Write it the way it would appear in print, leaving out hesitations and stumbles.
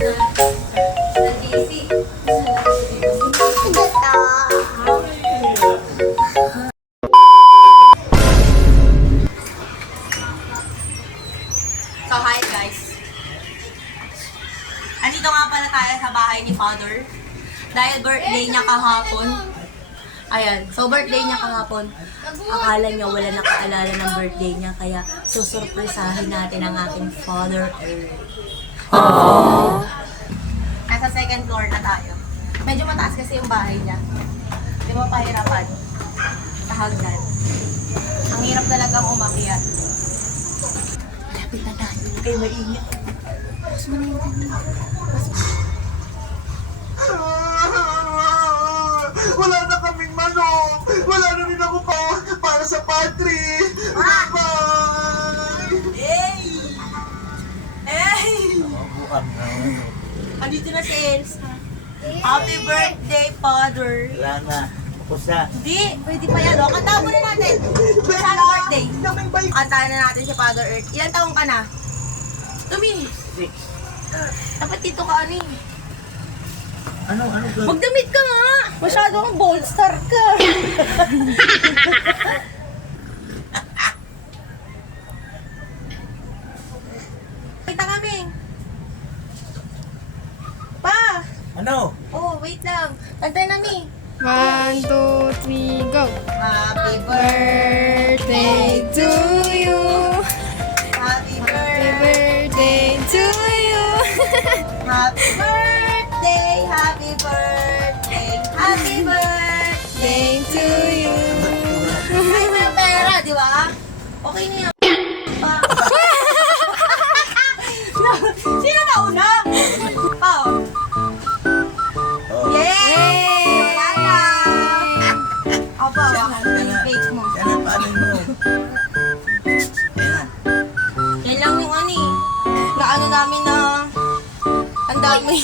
So, hi guys. Andito nga pala tayo sa bahay ni Father. Dahil birthday niya kahapon. Ayan. So, birthday niya kahapon. Akala niya wala nakaalala ng birthday niya. Kaya, susurpresahin natin ang ating Father Earth. Nasa second floor na tayo. Medyo mataas kasi yung bahay niya. Di ba pahirapan? Sa hagdan. Ang hirap talagang umakyat. Lapit na tayo. Huwag kayo mainit. Mas manayot na. Wala na kaming manok! Wala na rin ako para sa pantry! Bye! Hey! Hey! Andito na si Elsa. Happy birthday, Father! Wala na. Tapos na. Hindi, pwede pa yan. O, kantahan mo na natin. Sana birthday. Kantahan na natin si Father Earth. Ilan taong ka na? Tumi. 6. Dapat dito ka, ani. Ano? Magdamit ka nga. Masyado kang bold star ka. Kita kami. Pa! Ano? Oh, wait lang. Kantahin namin. 1, 2, 3, go! Happy Birthday to you! Happy Happy birthday. birthday to you! Happy birthday. Happy birthday. Happy birthday. Day to you! Ay, may pera, di ba? Okay na yan. Pa. Sino na una? Pa. Oh. Yay! Wala na. Aba, yung cake mo. Yan ang paano mo. Yan na. Yan lang yung ano eh. Na ano namin na ang dami.